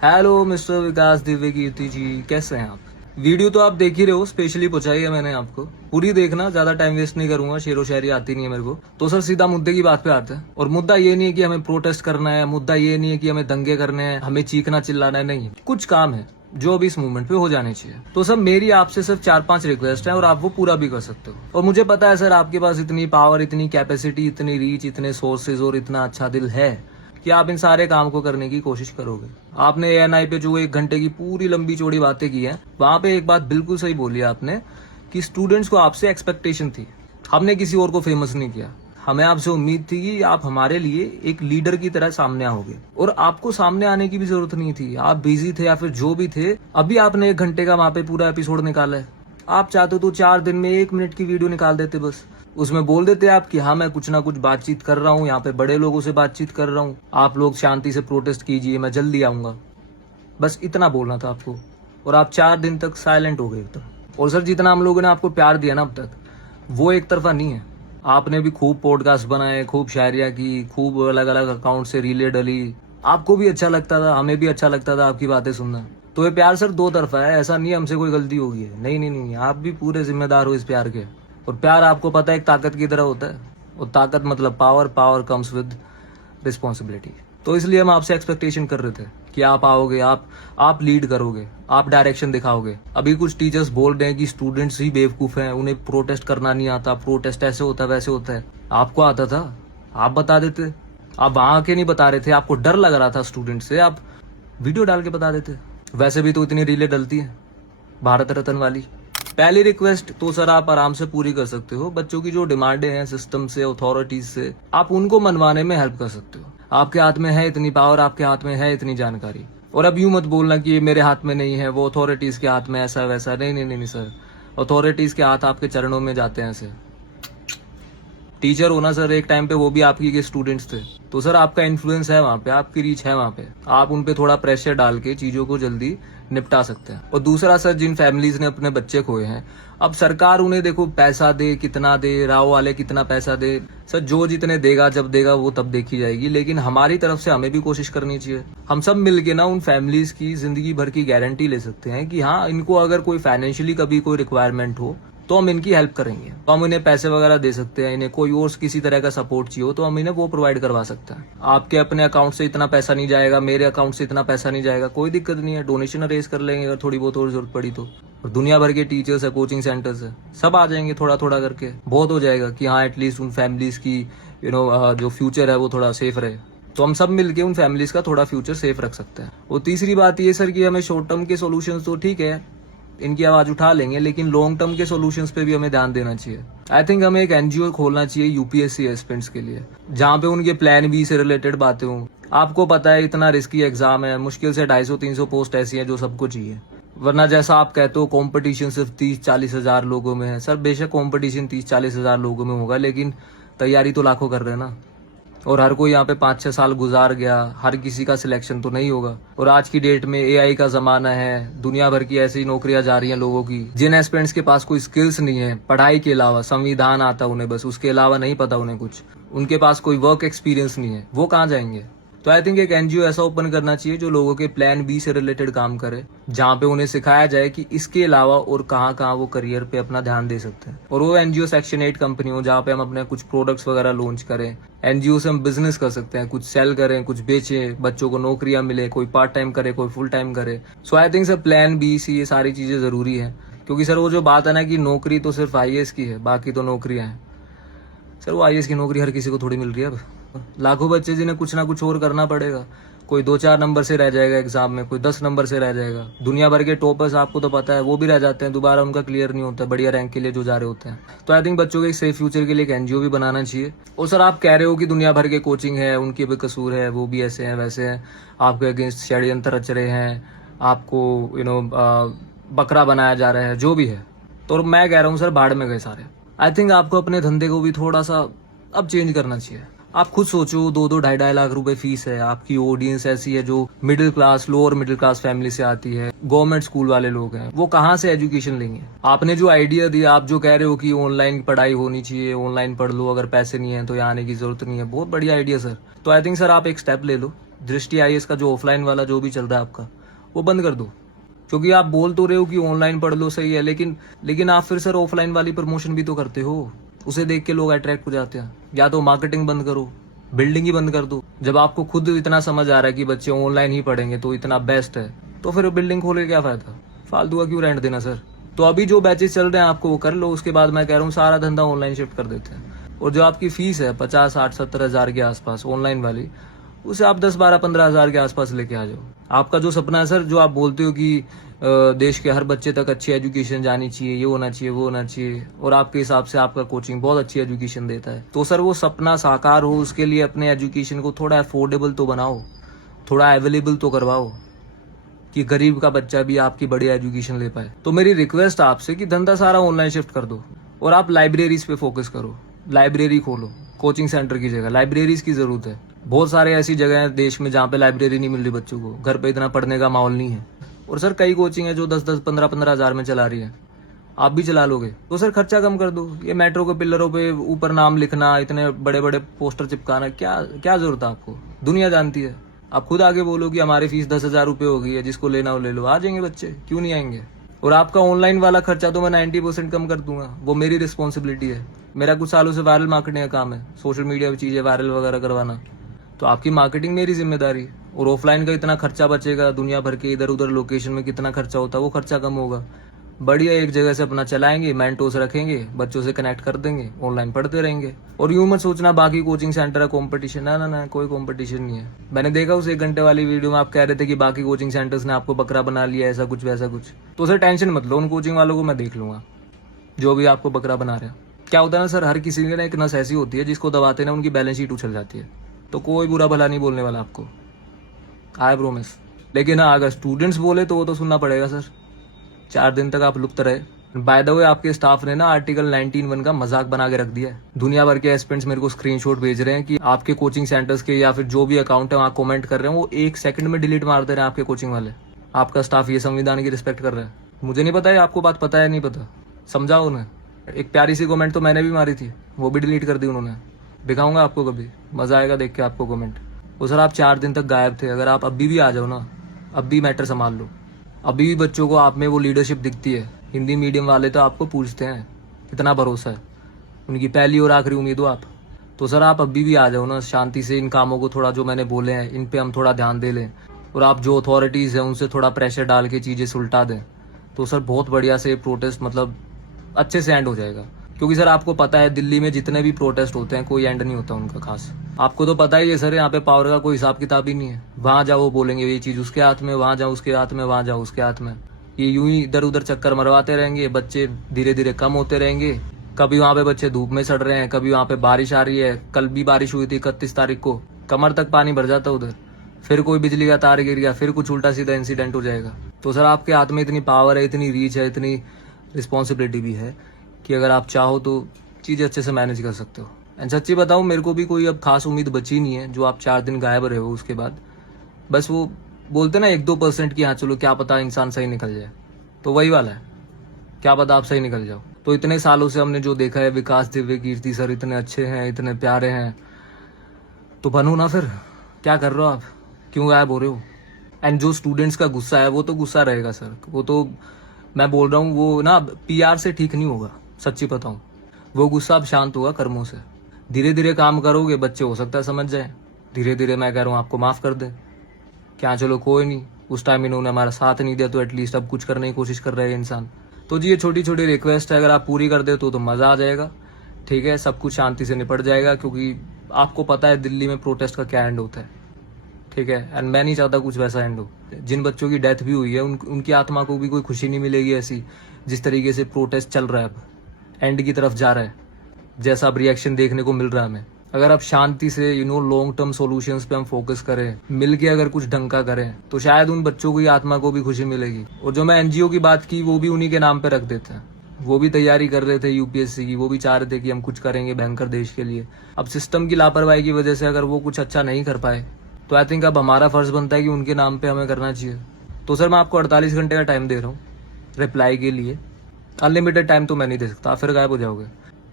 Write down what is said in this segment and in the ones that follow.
Hello mister विकास दिव्य कीर्ति जी, कैसे हैं आप? वीडियो तो आप देख ही रहे हो, स्पेशली पहुंचाई है मैंने आपको। पूरी देखना, ज्यादा टाइम वेस्ट नहीं करूंगा, शेरो शायरी आती नहीं है मेरे को। तो सर सीधा मुद्दे की बात पे आते हैं। और मुद्दा ये नहीं है कि हमें प्रोटेस्ट करना है, मुद्दा ये नहीं है कि हमें दंगे करने हैं, हमें चीखना चिल्लाना है, नहीं। कुछ काम है जो अभी इस मूवमेंट पे हो जाने चाहिए। तो सर मेरी आपसे सिर्फ 4-5 रिक्वेस्ट है और आप वो पूरा भी कर सकते हो। और मुझे पता है सर आपके पास इतनी पावर, इतनी कैपेसिटी, इतनी रीच, इतने सोर्सेज और इतना अच्छा दिल है कि आप इन सारे काम को करने की कोशिश करोगे। आपने एएनआई पे जो 1 घंटे की पूरी लंबी चौड़ी बातें की हैं, वहां पे एक बात बिल्कुल सही बोली आपने कि स्टूडेंट्स को आपसे एक्सपेक्टेशन थी। हमने किसी और को फेमस नहीं किया, हमें आपसे उम्मीद थी कि आप हमारे लिए एक लीडर की तरह सामने आओगे। और आपको सामने आने की भी जरूरत नहीं थी, आप बिजी थे या फिर जो भी थे। अभी आपने 1 घंटे का वहां पे पूरा एपिसोड निकाला है। आप चाहते तो 4 दिन में 1 मिनट की वीडियो निकाल देते, बस उसमें बोल देते आप कि हाँ मैं कुछ ना कुछ बातचीत कर रहा हूँ, यहाँ पे बड़े लोगों से बातचीत कर रहा हूँ, आप लोग शांति से प्रोटेस्ट कीजिए, मैं जल्दी आऊंगा। बस इतना बोलना था आपको। और आप 4 दिन तक साइलेंट हो गए एकदम। और सर जितना हम लोगों ने आपको प्यार दिया ना अब तक, वो एक तरफा नहीं है। आपने भी खूब पॉडकास्ट बनाए, खूब शायरियाँ की, खूब अलग अलग अकाउंट से रीले डली। आपको भी अच्छा लगता था, हमें भी अच्छा लगता था आपकी बातें सुनना। तो ये प्यार सर 2 तरफा है, ऐसा नहीं हमसे कोई गलती होगी है, नहीं नहीं नहीं, आप भी पूरे जिम्मेदार हो इस प्यार के। और प्यार आपको पता है एक ताकत की तरह होता है, और ताकत मतलब power, power comes with responsibility. तो इसलिए हम आपसे एक्सपेक्टेशन कर रहे थे कि आप आओगे, आप लीड करोगे, आप डायरेक्शन दिखाओगे। अभी कुछ टीचर्स बोल रहे हैं कि स्टूडेंट्स ही बेवकूफ हैं, उन्हें प्रोटेस्ट करना नहीं आता, प्रोटेस्ट ऐसे होता है वैसे होता है। आपको आता था, आप बता देते। आप वहां आके नहीं बता रहे थे, आपको डर लग रहा था स्टूडेंट से, आप वीडियो डाल के बता देते। वैसे भी तो इतनी रीले डलती है भारत रत्न वाली। पहली रिक्वेस्ट तो सर आप आराम से पूरी कर सकते हो। बच्चों की जो डिमांडें हैं सिस्टम से, अथॉरिटीज से, आप उनको मनवाने में हेल्प कर सकते हो। आपके हाथ में है इतनी पावर, आपके हाथ में है इतनी जानकारी। और अब यूं मत बोलना कि ये मेरे हाथ में नहीं है, वो अथॉरिटीज के हाथ में, ऐसा वैसा। नहीं नहीं नहीं सर, अथॉरिटीज के हाथ आपके चरणों में जाते हैं ऐसे। टीचर होना सर एक टाइम पे वो भी आपकी के स्टूडेंट्स थे, तो सर आपका इन्फ्लुएंस है वहाँ पे, आपकी रीच है वहाँ पे। आप उन पे थोड़ा प्रेशर डाल के चीजों को जल्दी निपटा सकते हैं। और दूसरा सर, जिन फैमिलीज ने अपने बच्चे खोए हैं, अब सरकार उन्हें देखो पैसा दे, कितना दे, राव वाले कितना पैसा दे, सर जो जितने देगा जब देगा वो तब देखी जाएगी। लेकिन हमारी तरफ से हमें भी कोशिश करनी चाहिए। हम सब मिलके ना उन फैमिलीज की जिंदगी भर की गारंटी ले सकते हैं कि हाँ इनको अगर कोई फाइनेंशियली कभी कोई रिक्वायरमेंट हो तो हम इनकी हेल्प करेंगे। तो हम इन्हें पैसे वगैरह दे सकते हैं, इन्हें कोई और किसी तरह का सपोर्ट चाहिए हो तो हम इन्हें वो प्रोवाइड करवा सकते हैं। आपके अपने अकाउंट से इतना पैसा नहीं जाएगा, मेरे अकाउंट से इतना पैसा नहीं जाएगा, कोई दिक्कत नहीं है, डोनेशन अरेज कर लेंगे अगर थोड़ी बहुत और जरूरत पड़ी तो। और दुनिया भर के टीचर्स है, कोचिंग सेंटर्स है, सब आ जाएंगे थोड़ा थोड़ा करके, बहुत हो जाएगा कि हाँ एटलीस्ट उन फैमिलीज की जो फ्यूचर है वो थोड़ा सेफ रहे। तो हम सब मिलके उन फैमिलीज का थोड़ा फ्यूचर सेफ रख सकते हैं। और तीसरी बात ये सर कि हमें शॉर्ट टर्म के सॉल्यूशंस तो ठीक है, इनकी आवाज उठा लेंगे, लेकिन लॉन्ग टर्म के सॉल्यूशंस पे भी हमें ध्यान देना चाहिए। आई थिंक हमें एक एनजीओ खोलना चाहिए यूपीएससी एस्पिरेंट्स के लिए, जहाँ पे उनके प्लान बी से रिलेटेड बातें हों। आपको पता है इतना रिस्की एग्जाम है, मुश्किल से 250-300 पोस्ट ऐसी हैं जो सबको चाहिए। वरना जैसा आप कहते हो कंपटीशन सिर्फ 30-40 हजार लोगों में है, सर बेशक कंपटीशन 30-40 हजार लोगों में होगा, लेकिन तैयारी तो लाखों कर रहे हैं ना। और हर कोई यहाँ पे 5-6 साल गुजार गया, हर किसी का सिलेक्शन तो नहीं होगा। और आज की डेट में एआई का जमाना है, दुनिया भर की ऐसी नौकरियां जा रही हैं लोगों की, जिन एस्पिरेंट्स के पास कोई स्किल्स नहीं है पढ़ाई के अलावा, संविधान आता उन्हें बस, उसके अलावा नहीं पता उन्हें कुछ, उनके पास कोई वर्क एक्सपीरियंस नहीं है, वो कहाँ जाएंगे? तो आई थिंक एक एनजीओ ऐसा ओपन करना चाहिए जो लोगों के प्लान बी से रिलेटेड काम करे, जहाँ पे उन्हें सिखाया जाए कि इसके अलावा और कहाँ कहाँ वो करियर पे अपना ध्यान दे सकते हैं। और वो एनजीओ सेक्शन 8 कंपनी हो जहाँ पे हम अपने कुछ प्रोडक्ट्स वगैरह लॉन्च करें। एनजीओ से हम बिजनेस कर सकते हैं, कुछ सेल करें, कुछ बेचें, बच्चों को नौकरियां मिले, कोई पार्ट टाइम करे, कोई फुल टाइम करे। सो I think sir plan B C ये सारी चीजें जरूरी है। क्योंकि सर वो जो बात है ना कि नौकरी तो सिर्फ आईएएस की है, बाकी तो नौकरियां हैं। सर वो आईएएस की नौकरी हर किसी को थोड़ी मिल रही है। अब लाखों बच्चे जिन्हें कुछ ना कुछ और करना पड़ेगा, कोई 2-4 नंबर से रह जाएगा एग्जाम में, कोई 10 नंबर से रह जाएगा। दुनिया भर के टॉपर्स आपको तो पता है वो भी रह जाते हैं, दोबारा उनका क्लियर नहीं होता बढ़िया रैंक के लिए जो जा रहे होते हैं। तो आई थिंक बच्चों के एक सेफ फ्यूचर के लिए एक एनजीओ भी बनाना चाहिए। और सर आप कह रहे हो कि दुनिया भर के कोचिंग है, उनके भी कसूर है, वो भी ऐसे हैं वैसे हैं, आपके अगेंस्ट षड्यंत्र रच रहे हैं, आपको बकरा बनाया जा रहा है, जो भी है। तो मैं कह रहा हूँ सर भाड़ में गए सारे। आई थिंक आपको अपने धंधे को भी थोड़ा सा अब चेंज करना चाहिए। आप खुद सोचो, 2-2 ढाई लाख रुपए फीस है, आपकी ऑडियंस ऐसी है जो middle class, lower middle class family से आती है, गवर्नमेंट स्कूल वाले लोग हैं, वो कहाँ से एजुकेशन लेंगे? आपने जो आइडिया दिया, आप जो कह रहे हो कि ऑनलाइन पढ़ाई होनी चाहिए, ऑनलाइन पढ़ लो, अगर पैसे नहीं है तो यहाँ आने की जरूरत नहीं है, बहुत बढ़िया आइडिया सर। तो आई थिंक सर आप एक स्टेप ले लो, दृष्टि IAS का जो ऑफलाइन वाला जो भी चल रहा है आपका, वो बंद कर दो। क्योंकि आप बोल तो रहे हो कि ऑनलाइन पढ़ लो, सही है, लेकिन आप फिर सर ऑफलाइन वाली प्रमोशन भी तो करते हो, उसे देख के लोग अट्रैक्ट हो जाते हैं। या तो मार्केटिंग बंद करो, बिल्डिंग ही बंद कर दो। जब आपको खुद इतना समझ आ रहा है कि बच्चे ऑनलाइन ही पढ़ेंगे तो इतना बेस्ट है, तो फिर बिल्डिंग खोले क्या फायदा, फालतू का क्यों रेंट देना सर। तो अभी जो बैचेस चल रहे हैं आपको वो कर लो, उसके बाद मैं कह रहा हूँ सारा धंधा ऑनलाइन शिफ्ट कर देते हैं। और जो आपकी फीस है 50, 60, 70 हज़ार के आसपास ऑनलाइन वाली, उसे आप 10, 12, 15 हज़ार के आसपास लेके आ जाओ। आपका जो सपना है सर, जो आप बोलते हो कि देश के हर बच्चे तक अच्छी एजुकेशन जानी चाहिए, ये होना चाहिए, वो होना चाहिए, और आपके हिसाब से आपका कोचिंग बहुत अच्छी एजुकेशन देता है, तो सर वो सपना साकार हो उसके लिए अपने एजुकेशन को थोड़ा अफोर्डेबल तो बनाओ, थोड़ा अवेलेबल तो करवाओ, कि गरीब का बच्चा भी आपकी बढ़िया एजुकेशन ले पाए। तो मेरी रिक्वेस्ट आपसे कि धंधा सारा ऑनलाइन शिफ्ट कर दो और आप लाइब्रेरीज पे फोकस करो, लाइब्रेरी खोलो, कोचिंग सेंटर की जगह लाइब्रेरीज की जरूरत है। बहुत सारे ऐसी जगह है देश में जहाँ पे लाइब्रेरी नहीं मिल रही बच्चों को, घर पे इतना पढ़ने का माहौल नहीं है। और सर कई कोचिंग है जो 10-10, 15-15 हज़ार में चला रही है, आप भी चला लोगे तो सर खर्चा कम कर दो। ये मेट्रो के पिलरों पे ऊपर नाम लिखना, इतने बड़े बड़े पोस्टर चिपकाना, क्या जरूरत है आपको, दुनिया जानती है। आप खुद आगे बोलो कि हमारी फीस 10,000 रुपये हो गई है, जिसको लेना हो ले लो, आ जाएंगे बच्चे, क्यों नहीं आएंगे। और आपका ऑनलाइन वाला खर्चा तो मैं 90% कम कर दूंगा, वो मेरी रिस्पॉन्सिबिलिटी है। मेरा कुछ सालों से वायरल मार्केटिंग का काम है, सोशल मीडिया पे चीज़ें वायरल वगैरह करवाना, तो आपकी मार्केटिंग मेरी जिम्मेदारी। और ऑफलाइन का इतना खर्चा बचेगा, दुनिया भर के इधर उधर लोकेशन में कितना खर्चा होता है, वो खर्चा कम होगा। बढ़िया एक जगह से अपना चलाएंगे, मेंटोर्स रखेंगे, बच्चों से कनेक्ट कर देंगे, ऑनलाइन पढ़ते रहेंगे। और यूं मत सोचना बाकी कोचिंग सेंटर है कंपटीशन, ना ना ना, कोई कंपटीशन नहीं है। मैंने देखा उस 1 घंटे वाली वीडियो में आप कह रहे थे कि बाकी कोचिंग सेंटर्स ने आपको बकरा बना लिया, ऐसा कुछ वैसा कुछ। तो सर टेंशन मत लो, उन कोचिंग वालों को मैं देख लूंगा जो भी आपको बकरा बना रहे हैं। क्या होता है ना सर, हर किसी की ना एक नस ऐसी होती है जिसको दबाते ना उनकी बैलेंस शीट उछल जाती है। तो कोई बुरा भला नहीं बोलने वाला आपको, आई प्रोमिस। लेकिन हाँ, अगर स्टूडेंट्स बोले तो वो तो सुनना पड़ेगा सर। 4 दिन तक आप लुप्त रहे। बाय द वे आपके स्टाफ ने ना आर्टिकल 19(1) का मजाक बना के रख दिया है। दुनिया भर के एस्पिरेंट्स मेरे को स्क्रीनशॉट भेज रहे हैं कि आपके कोचिंग सेंटर्स के या फिर जो भी अकाउंट है वहाँ कमेंट कर रहे हैं, वो 1 सेकंड में डिलीट मार दे रहे हैं आपके कोचिंग वाले। आपका स्टाफ ये संविधान की रिस्पेक्ट कर रहा है। मुझे नहीं पता है आपको बात पता है नहीं पता, समझाओ उन्हें। एक प्यारी सी कमेंट तो मैंने भी मारी थी, वो भी डिलीट कर दी उन्होंने। दिखाऊंगा आपको, कभी मजा आएगा देख के आपको कमेंट। वो सर आप 4 दिन तक गायब थे, अगर आप अभी भी आ जाओ ना, अब भी मैटर संभाल लो। अभी भी बच्चों को आप में वो लीडरशिप दिखती है। हिंदी मीडियम वाले तो आपको पूछते हैं, इतना भरोसा है, उनकी पहली और आखिरी उम्मीद हो आप। तो सर आप अभी भी आ जाओ ना, शांति से इन कामों को थोड़ा जो मैंने बोले हैं इन पे हम थोड़ा ध्यान दे लें, और आप जो अथॉरिटीज़ हैं उनसे थोड़ा प्रेशर डाल के चीज़ें सुलटा दें, तो सर बहुत बढ़िया से प्रोटेस्ट मतलब अच्छे से एंड हो जाएगा। क्योंकि सर आपको पता है दिल्ली में जितने भी प्रोटेस्ट होते हैं कोई एंड नहीं होता उनका खास। आपको तो पता ही है सर, यहाँ पे पावर का कोई हिसाब किताब ही नहीं है। वहाँ जाओ वो बोलेंगे ये चीज़ उसके हाथ में, वहाँ जाओ उसके हाथ में, वहाँ जाओ उसके हाथ में। ये यूं ही इधर उधर चक्कर मरवाते रहेंगे, बच्चे धीरे धीरे कम होते रहेंगे। कभी वहाँ पे बच्चे धूप में सड़ रहे हैं, कभी वहाँ पे बारिश आ रही है। कल भी बारिश हुई थी 31 तारीख को, कमर तक पानी भर जाता उधर। फिर कोई बिजली का तार गिर गया, फिर कुछ उल्टा सीधा इंसिडेंट हो जाएगा। तो सर आपके हाथ में इतनी पावर है, इतनी रीच है, इतनी रिस्पॉन्सिबिलिटी भी है कि अगर आप चाहो तो चीज़ें अच्छे से मैनेज कर सकते हो। एंड सच्ची बताऊँ, मेरे को भी कोई अब खास उम्मीद बची नहीं है जो आप 4 दिन गायब रहे हो उसके बाद। बस वो बोलते ना 1-2% की, हाँ चलो क्या पता इंसान सही निकल जाए, तो वही वाला है, क्या पता आप सही निकल जाओ। तो इतने सालों से हमने जो देखा है, विकास दिव्य कीर्ति सर इतने अच्छे हैं, इतने प्यारे हैं, तो बनो ना फिर। क्या कर रहे हो आप, क्यों गायब हो रहे हो। एंड जो स्टूडेंट्स का गुस्सा है वो तो गुस्सा रहेगा सर, वो तो मैं बोल रहा हूँ, वो ना PR से ठीक नहीं होगा, सच्ची बताऊँ। वो गुस्सा अब शांत होगा कर्मों से। धीरे धीरे काम करोगे, बच्चे हो सकता है समझ जाए, धीरे धीरे मैं कह रहा हूँ आपको माफ़ कर दें। क्या चलो कोई नहीं, उस टाइम इन्होंने हमारा साथ नहीं दिया तो एटलीस्ट अब कुछ करने की कोशिश कर रहे हैं इंसान। तो जी ये छोटी छोटी रिक्वेस्ट है, अगर आप पूरी कर दे तो मज़ा आ जाएगा। ठीक है, सब कुछ शांति से निपट जाएगा, क्योंकि आपको पता है दिल्ली में प्रोटेस्ट का क्या एंड होता है। ठीक है, एंड मैं नहीं चाहता कुछ वैसा एंड हो। जिन बच्चों की डेथ भी हुई है उनकी आत्मा को भी कोई खुशी नहीं मिलेगी ऐसी, जिस तरीके से प्रोटेस्ट चल रहा है, अब एंड की तरफ जा रहा है, जैसा अब रिएक्शन देखने को मिल रहा है हमें। अगर आप शांति से लॉन्ग टर्म सॉल्यूशंस पे हम फोकस करें, मिलके अगर कुछ ढंग का करें, तो शायद उन बच्चों की आत्मा को भी खुशी मिलेगी। और जो मैं NGO की बात की, वो भी उन्हीं के नाम पे रख देते हैं। वो भी तैयारी कर रहे थे UPSC की, वो भी चाह रहे थे कि हम कुछ करेंगे भयंकर देश के लिए। अब सिस्टम की लापरवाही की वजह से अगर वो कुछ अच्छा नहीं कर पाए, तो आई थिंक अब हमारा फर्ज बनता है कि उनके नाम पे हमें करना चाहिए। तो सर मैं आपको 48 घंटे का टाइम दे रहा हूँ रिप्लाई के लिए। अनलिमिटेड टाइम तो मैं नहीं दे सकता, फिर गायब हो जाओगे।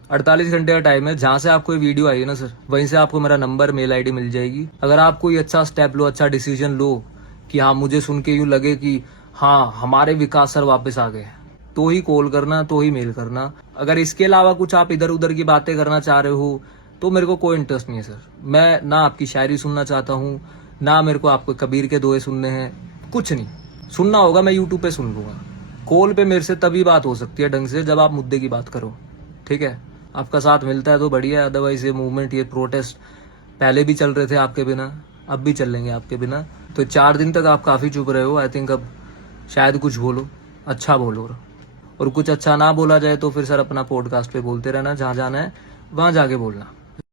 48 घंटे का टाइम है। जहां से आपको ये वीडियो आई है ना सर, वहीं से आपको मेरा नंबर, मेल आईडी मिल जाएगी। अगर आप कोई अच्छा स्टेप लो, अच्छा डिसीजन लो कि हाँ मुझे सुन के यूं लगे कि हाँ हमारे विकास सर वापस आ गए, तो ही कॉल करना, तो ही मेल करना। अगर इसके अलावा कुछ आप इधर उधर की बातें करना चाह रहे हो तो मेरे को कोई इंटरेस्ट नहीं है सर। मैं ना आपकी शायरी सुनना चाहता हूँ, ना मेरे को आपको कबीर के दोहे सुनने हैं, कुछ नहीं। सुनना होगा मैं यूट्यूब पे सुन लूंगा। कॉल पे मेरे से तभी बात हो सकती है ढंग से जब आप मुद्दे की बात करो, ठीक है। आपका साथ मिलता है तो बढ़िया है, अदरवाइज ये मूवमेंट, ये प्रोटेस्ट पहले भी चल रहे थे आपके बिना, अब भी चलेंगे आपके बिना। तो 4 दिन तक आप काफ़ी चुप रहे हो। आई थिंक अब शायद कुछ बोलो, अच्छा बोलो। और कुछ अच्छा ना बोला जाए तो फिर सर अपना पॉडकास्ट पे बोलते रहना, जहाँ जाना है वहाँ जाके बोलना।